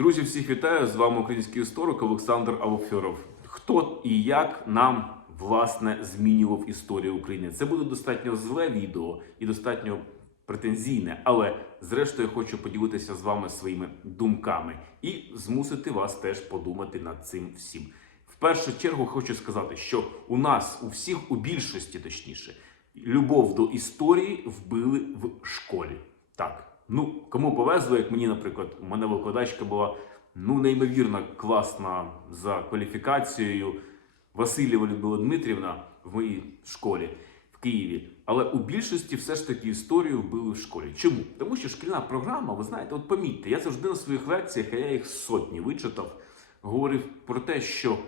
Друзі, всіх вітаю! З вами український історик Олександр Алофьоров. Хто і як нам власне змінював історію України? Це буде достатньо зле відео і достатньо претензійне, але зрештою хочу поділитися з вами своїми думками і змусити вас теж подумати над цим всім. В першу чергу хочу сказати, що у нас, у всіх, у більшості точніше, любов до історії вбили в школі. Так. Ну, кому повезло, як мені, наприклад, у мене викладачка була ну неймовірно класна за кваліфікацією Васильєва Людмила Дмитрівна в моїй школі в Києві. Але у більшості все ж таки історію вбили в школі. Чому? Тому що шкільна програма, ви знаєте, от помітьте, я завжди на своїх лекціях, а я їх сотні вичитав, говорив про те, що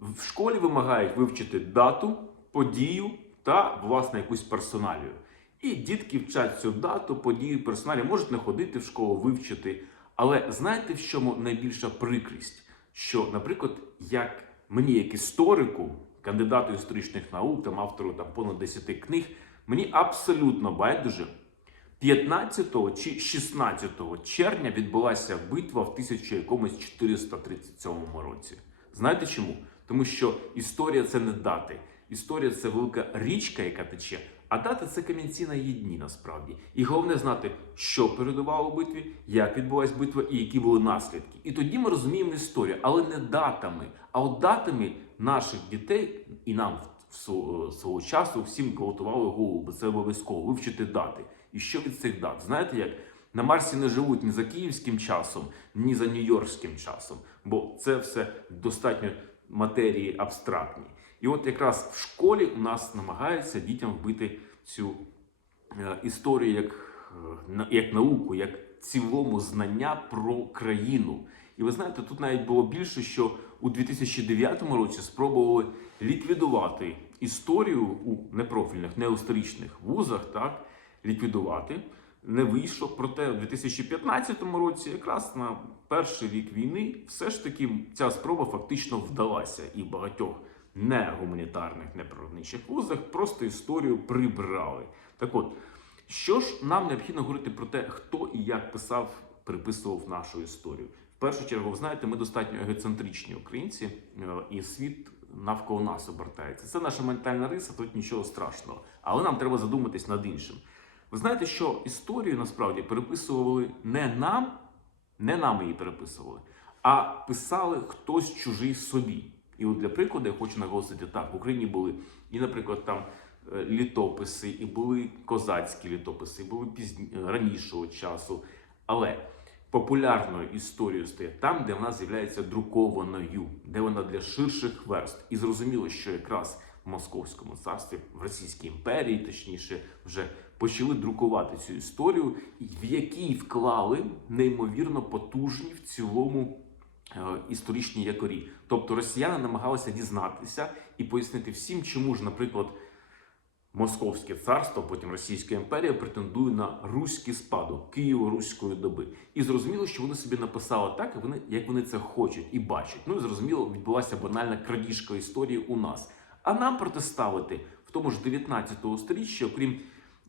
в школі вимагають вивчити дату, подію та, власне, якусь персоналію. І дітки вчать цю дату, подію, персоналі, можуть не ходити в школу, вивчити. Але знаєте, в чому найбільша прикрість? Що, наприклад, як мені, як історику, кандидату історичних наук, там автору там понад 10 книг, мені абсолютно байдуже. 15 чи 16 червня відбулася битва в 1437 році. Знаєте чому? Тому що історія це не дати. Історія це велика річка, яка тече. А дати це камінці на її насправді. І головне знати, що передувало битві, як відбулась битва і які були наслідки. І тоді ми розуміємо історію, але не датами, а от датами наших дітей і нам в свого, свого часу всім гвалтували голову, бо це обов'язково вивчити дати. І що від цих дат? Знаєте як? На Марсі не живуть ні за київським часом, ні за нью-йоркським часом, бо це все достатньо матерії абстрактні. І от якраз в школі у нас намагаються дітям вбити цю е, історію як, е, як науку, як цілому знання про країну. І ви знаєте, тут навіть було більше, що у 2009 році спробували ліквідувати історію у непрофільних, неісторичних вузах, так, ліквідувати. Не вийшло, проте у 2015 році, якраз на перший рік війни, все ж таки ця спроба фактично вдалася і багатьох не гуманітарних, не вузах просто історію прибрали. Так от, що ж нам необхідно говорити про те, хто і як писав, приписував нашу історію. В першу чергу, ви знаєте, ми достатньо егоцентричні українці, е, і світ навколо нас обертається. Це наша ментальна риса, тут нічого страшного. Але нам треба задуматись над іншим. Ви знаєте, що історію насправді переписували не нам, не нам її переписували, а писали хтось чужий собі. І от для прикладу я хочу наголосити так: в Україні були і, наприклад, там е, літописи, і були козацькі літописи, і були пізні ранішого часу. Але популярною історією стає там, де вона з'являється друкованою, де вона для ширших верств. І зрозуміло, що якраз в Московському царстві, в Російській імперії, точніше, вже почали друкувати цю історію, в якій вклали неймовірно потужні в цілому е, історичні якорі. Тобто росіяни намагалися дізнатися і пояснити всім, чому ж, наприклад, Московське царство, потім Російська імперія претендує на руський спадок Києво-руської доби. І зрозуміло, що вони собі написали так, як вони, це хочуть і бачать. Ну і зрозуміло, відбулася банальна крадіжка історії у нас. А нам протиставити в тому ж 19 сторіччя, окрім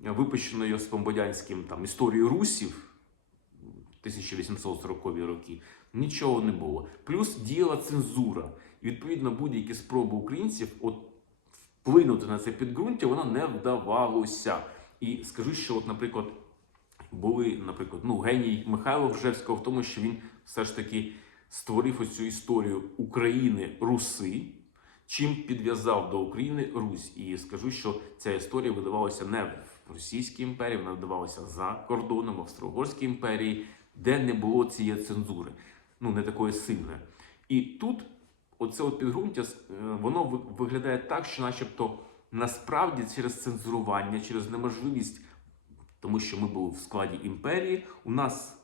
е, випущеної Спомбодянським там історії русів 1840 роки, нічого не було. Плюс діяла цензура. І відповідно будь-які спроби українців от вплинути на це підґрунтя, воно не вдавалося. І скажу, що, от, наприклад, були, наприклад, ну, геній Михайла Ржевського в тому, що він все ж таки створив ось цю історію України Руси, чим підв'язав до України Русь. І скажу, що ця історія видавалася не в Російській імперії, вона видавалася за кордоном Австро-Угорській імперії, де не було цієї цензури, ну не такої сильної. І тут оце от підґрунтя, е, воно ви- виглядає так, що начебто насправді через цензурування, через неможливість, тому що ми були в складі імперії, у нас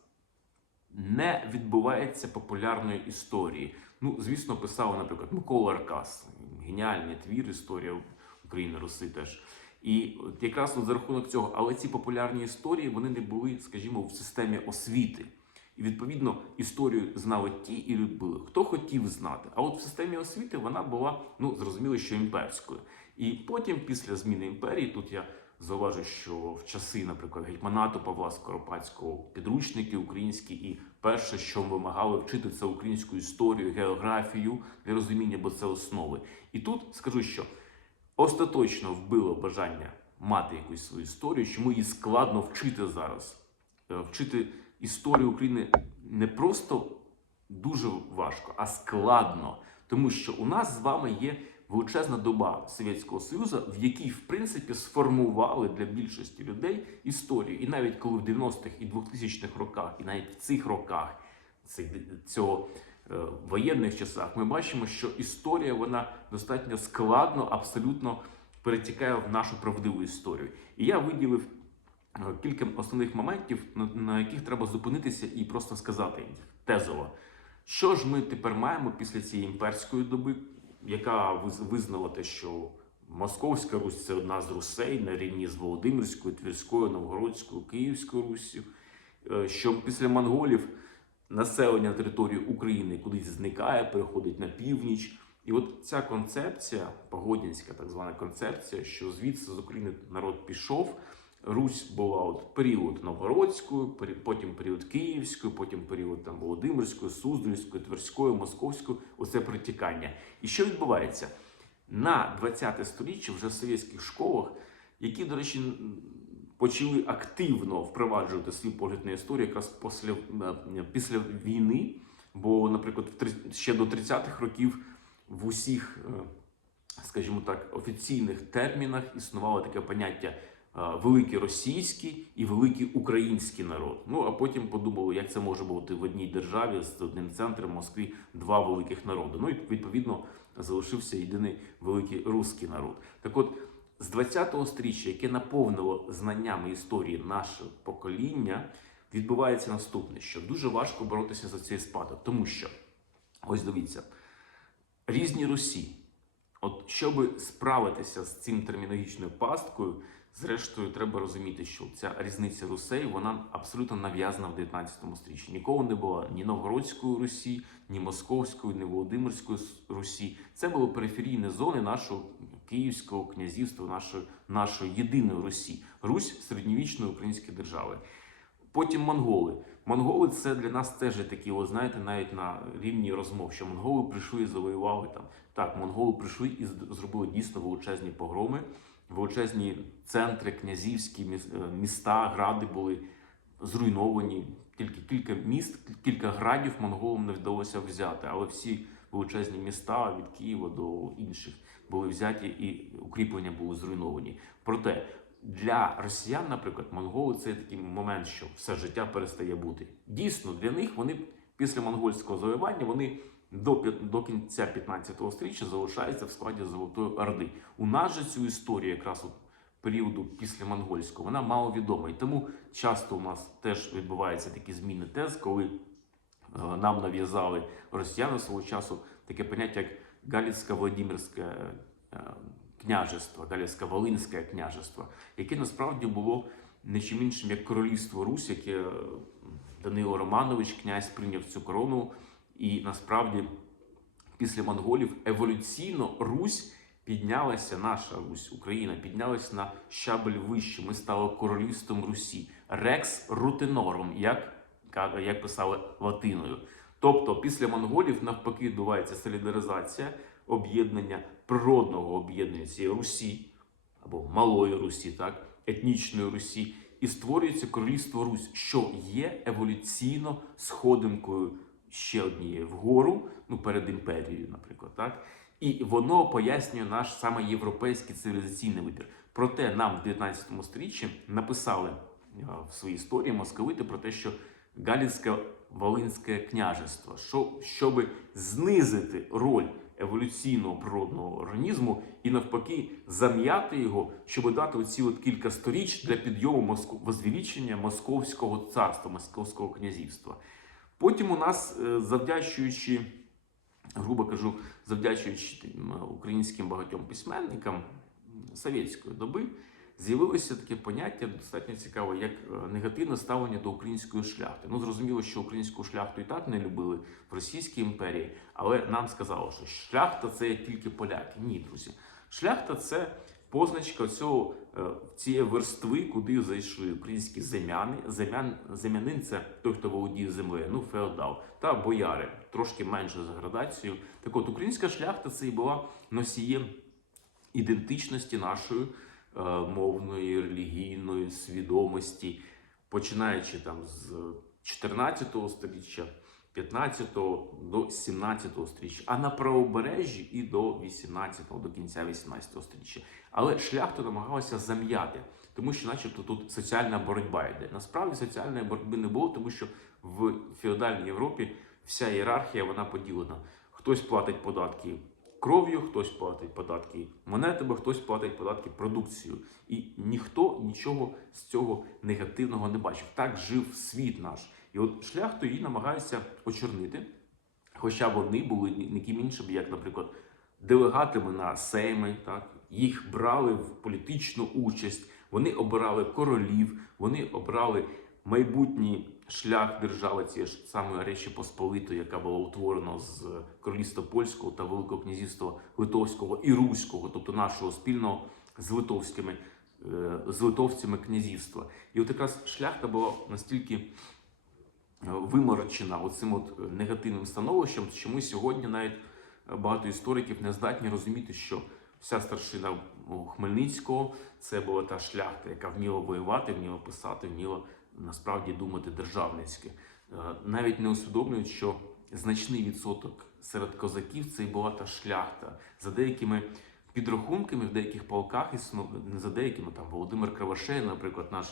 не відбувається популярної історії. Ну, звісно, писав, наприклад, Микола Аркас, геніальний твір, історія України Руси теж. І от якраз от за рахунок цього, але ці популярні історії вони не були, скажімо, в системі освіти. І відповідно історію знали ті і любили, хто хотів знати. А от в системі освіти вона була, ну зрозуміло, що імперською. І потім, після зміни імперії, тут я зауважу, що в часи, наприклад, гетьманату Павла Скоропадського підручники українські, і перше, що вимагали вчити, це українську історію, географію для розуміння, бо це основи. І тут скажу, що остаточно вбило бажання мати якусь свою історію, що її складно вчити зараз. Е, Вчити історію України не просто дуже важко, а складно. Тому що у нас з вами є величезна доба Совєтського Союзу, в якій, в принципі, сформували для більшості людей історію. І навіть коли в 90-х і 2000-х роках, і навіть в цих роках цього воєнних часах, ми бачимо, що історія вона достатньо складно, абсолютно перетікає в нашу правдиву історію. І я виділив е, кілька основних моментів, на, яких треба зупинитися і просто сказати тезово. Що ж ми тепер маємо після цієї імперської доби, яка виз- визнала те, що Московська Русь це одна з Русей на рівні з Володимирською, Тверською, Новгородською, Київською Руссю, Е, що після монголів населення на території України кудись зникає, переходить на північ. І от ця концепція, погодінська так звана концепція, що звідси з України народ пішов. Русь була от період Новгородською, пері- потім період Київської, потім період там Володимирської, Суздальської, Тверської, Московської. Оце притікання. І що відбувається? На 20-те сторіччя вже в совєтських школах, які, до речі, почали активно впроваджувати свій погляд на історію якраз після, е, після війни. Бо, наприклад, ще до 30-х років в усіх, е, скажімо так, офіційних термінах існувало таке поняття е, великий російський і великий український народ. Ну а потім подумали, як це може бути в одній державі з одним центром в Москві два великих народи. Ну і відповідно залишився єдиний великий руський народ. Так от. З 20-го стріччя, яке наповнило знаннями історії наше покоління, відбувається наступне: що дуже важко боротися за цей спадок, тому що ось дивіться, різні Русі. От щоб справитися з цим термінологічною пасткою, зрештою, треба розуміти, що ця різниця Русей вона абсолютно нав'язана в 19 стріччі. Ніколи не була ні Новгородської Русі, ні Московської, ні Володимирської Русі. Це були периферійні зони нашого Київського князівства, нашої, нашої єдиної Русі, Русь середньовічної української держави. Потім монголи. Монголи це для нас теж такі, ви знаєте, навіть на рівні розмов, що монголи прийшли і завоювали там. Так, монголи прийшли і зробили дійсно величезні погроми, величезні центри, князівські е, міста, гради були зруйновані. Тільки кілька міст, кілька градів монголам не вдалося взяти, але всі величезні міста від Києва до інших були взяті і укріплення були зруйновані. Проте для росіян, наприклад, монголи це такий момент, що все життя перестає бути. Дійсно, для них вони після монгольського завоювання вони до, до кінця 15-го стріччя залишаються в складі Золотої Орди. У нас же цю історію, якраз от періоду після монгольського, вона мало відома. І тому часто у нас теж відбуваються такі зміни тез, коли е, нам нав'язали росіяни свого часу таке поняття, як Галицько-Владимирське е, княжество, Галицько-Волинське княжество, яке насправді було не чим іншим як королівство Русь, яке е, Данило Романович, князь, прийняв цю корону, і насправді після монголів еволюційно Русь піднялася, наша Русь, Україна піднялася на щабель вище. Ми стали королівством Русі, Рекс Рутинором, як, як писали латиною. Тобто, після монголів навпаки відбувається солідаризація, об'єднання природного об'єднання цієї Русі або малої Русі, так, етнічної Русі, і створюється королівство Русь, що є еволюційно сходинкою ще однією вгору, ну перед імперією, наприклад, так. І воно пояснює наш саме європейський цивілізаційний вибір. Проте нам в 19 сторіччі написали е, в своїй історії московити про те, що Галицьке Волинське княжество, що, щоб знизити роль еволюційного природного організму і навпаки зам'яти його, щоб дати оці от кілька сторіч для підйому моско... возвеличення Московського царства, Московського князівства. Потім у нас, е, завдячуючи, грубо кажу, завдячуючи е, українським багатьом письменникам совєтської доби, з'явилося таке поняття достатньо цікаве, як е, негативне ставлення до української шляхти. Ну, зрозуміло, що українську шляхту і так не любили в Російській імперії, але нам сказали, що шляхта це тільки поляки. Ні, друзі. Шляхта це позначка цього е, цієї верстви, куди зайшли українські земляни. Землян, землянин це той, хто володіє землею, ну феодал, та бояри, трошки менше за градацією. Так от українська шляхта це і була носієм ідентичності нашої мовної, релігійної свідомості, починаючи там з 14 століття, 15 до 17 століття, а на правобережжі і до 18 до кінця 18 століття. Але шляхта намагалася зам'яти, тому що, начебто, тут соціальна боротьба йде. Насправді соціальної боротьби не було, тому що в феодальній Європі вся ієрархія вона поділена. Хтось платить податки кров'ю, хтось платить податки монетами, хтось платить податки продукцією. І ніхто нічого з цього негативного не бачив. Так жив світ наш. І от шляхту її намагаються очорнити. Хоча вони були ні- ніким іншим, як, наприклад, делегатами на сейми, так їх брали в політичну участь, вони обирали королів, вони обрали майбутній шлях держави цієї ж самої Речі Посполитої, яка була утворена з королівства польського та Великого князівства Литовського і Руського, тобто нашого спільного з литовськими е, з литовцями князівства. І от якраз шляхта була настільки е, виморочена оцим от е, негативним становищем, що ми сьогодні навіть багато істориків не здатні розуміти, що вся старшина Хмельницького це була та шляхта, яка вміла воювати, вміла писати, вміла насправді думати державницьки, Е, навіть не усвідомлюють, що значний відсоток серед козаків це і була та шляхта. За деякими підрахунками в деяких полках існув не за деякими там Володимир Кривошей, наприклад, наш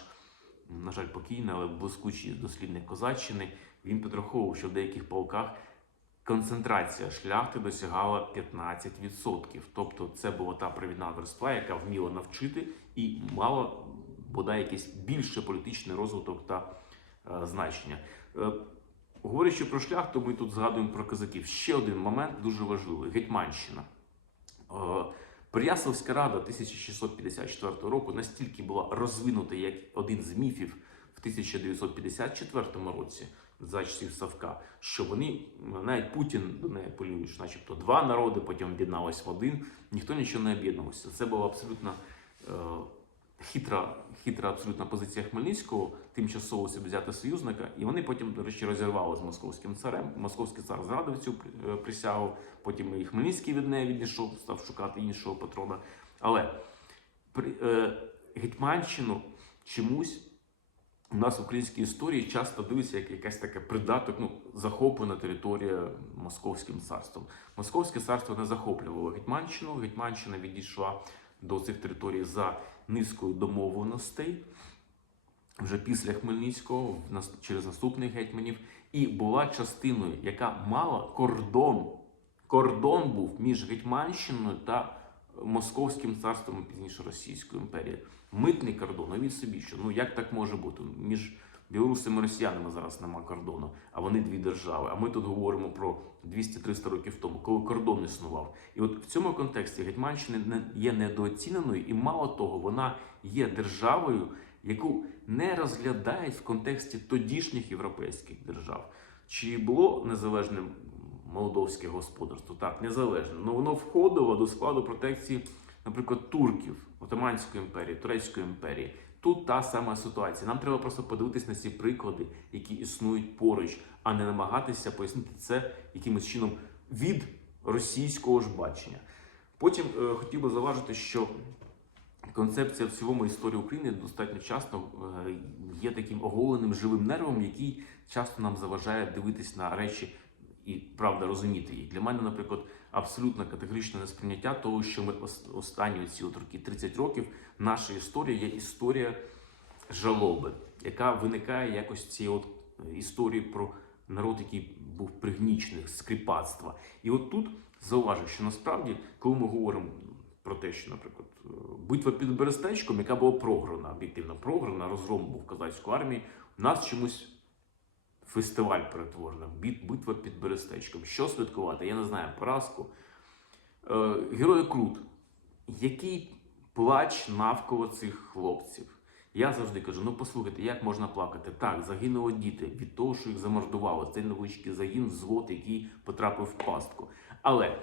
на жаль, покійний, але блискучий дослідник козаччини. Він підраховував, що в деяких полках концентрація шляхти досягала 15%. Тобто це була та провідна верства, яка вміла навчити і мала бодай якийсь більше політичний розвиток та е, значення. Е, говорячи про шляхту, ми тут згадуємо про козаків. Ще один момент дуже важливий: Гетьманщина. Е, Переяславська рада 1654 року настільки була розвинута як один з міфів в 1954 році за часів Савка, що вони навіть Путін до неї полює, що начебто два народи, потім об'єдналось в один. Ніхто нічого не об'єднувався. Це була абсолютно е, хитра, хитра абсолютна позиція Хмельницького, тимчасово собі взяти союзника, і вони потім, до речі, розірвали з московським царем. Московський цар зрадив цю е, присягу. Потім і Хмельницький від неї відійшов, став шукати іншого патрона. Але при, е, Гетьманщину чомусь у нас в українській історії часто дивиться як якась така придаток, ну, захоплена територія Московським царством. Московське царство не захоплювало Гетьманщину. Гетьманщина відійшла до цих територій за низкою домовленостей вже після Хмельницького, через наступних гетьманів, і була частиною, яка мала кордон. Кордон був між Гетьманщиною та Московським царством, пізніше Російською імперією. Митний кордон, уявіть собі, що ну як так може бути? Між білорусами і росіянами зараз нема кордону, а вони дві держави. А ми тут говоримо про 200-300 років тому, коли кордон існував. І от в цьому контексті Гетьманщина є недооціненою, і мало того, вона є державою, яку не розглядають в контексті тодішніх європейських держав. Чи було незалежним молдовське господарство? Так, незалежне. але воно входило до складу протекції, наприклад, турків, Отоманської імперії, Турецької імперії. Тут та сама ситуація. Нам треба просто подивитись на ці приклади, які існують поруч, а не намагатися пояснити це якимось чином від російського ж бачення. Потім е, хотів би заважити, що концепція в цілому історії України достатньо часто е, є таким оголеним живим нервом, який часто нам заважає дивитись на речі і правда розуміти їх. Для мене, наприклад, абсолютно категоричне несприйняття того, що ми останні ці от роки 30 років наша історія є історія жалоби, яка виникає якось цієї от е, історії про народ, який був пригнічений, скріпацтва. І от тут зауважу, що насправді, коли ми говоримо про те, що, наприклад, е, битва під Берестечком, яка була програна, об'єктивно програна, розгром був козацької армії, у нас чомусь фестиваль перетворено, бит- битва під Берестечком. Що святкувати? Я не знаю, поразку. Е, Герої Крут. Який плач навколо цих хлопців? Я завжди кажу: ну послухайте, як можна плакати? Так, загинули діти від того, що їх замордували. Цей невеличкий загін, взвод, який потрапив в пастку. Але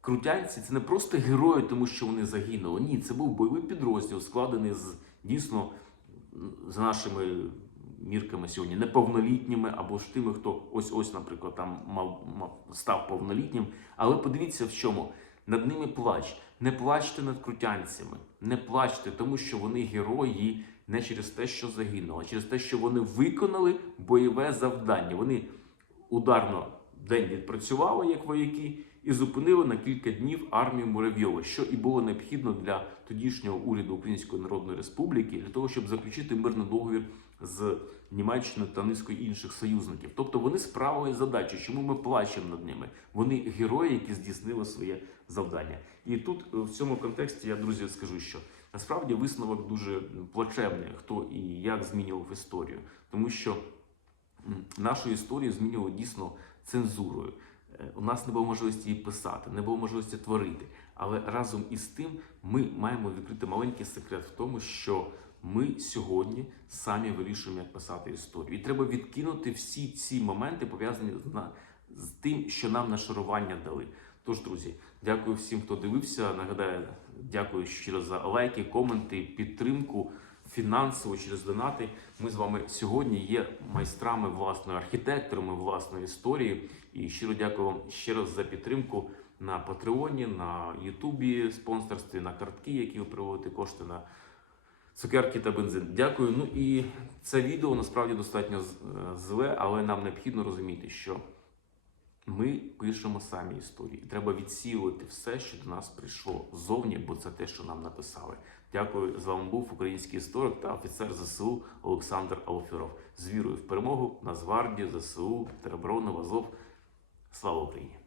крутянці це не просто герої, тому що вони загинули. Ні, це був бойовий підрозділ, складений з дійсно за нашими мірками сьогодні неповнолітніми або ж тими, хто ось ось, наприклад, там мав, мав став повнолітнім. Але подивіться в чому. Над ними плач. Не плачте над крутянцями, не плачте, тому що вони герої не через те, що загинули, а через те, що вони виконали бойове завдання. Вони ударно день відпрацювали як вояки і зупинили на кілька днів армію Муравйова, що і було необхідно для тодішнього уряду Української Народної Республіки для того, щоб заключити мирний договір з Німеччиною та низкою інших союзників. Тобто вони справили задачу, чому ми плачемо над ними. Вони герої, які здійснили своє завдання. І тут е, в цьому контексті я друзі скажу, що насправді висновок дуже плачевний, хто і як змінював історію, тому що нашу історію змінювали дійсно цензурою. Е, У нас не було можливості її писати, не було можливості творити. Але разом із тим ми маємо відкрити маленький секрет в тому, що ми сьогодні самі вирішуємо, як писати історію. І треба відкинути всі ці моменти, пов'язані з, на- тим, що нам нашарування дали. Тож, друзі, дякую всім, хто дивився. Нагадаю, дякую щиро за лайки, коменти, підтримку фінансово через донати. Ми з вами сьогодні є майстрами власної архітекторами власної історії. І щиро дякую вам ще раз за підтримку на Патреоні, на Ютубі, спонсорстві, на картки, які ви приводите кошти на цукерки та бензин. Дякую. Ну і це відео насправді достатньо е, зле, але нам необхідно розуміти, що ми пишемо самі історії. Треба відсіювати все, що до нас прийшло ззовні, бо це те, що нам написали. Дякую. З вами був український історик та офіцер ЗСУ Олександр Алферов. З вірою в перемогу, Нацгвардію, ЗСУ, Тероборону, Азов. Слава Україні!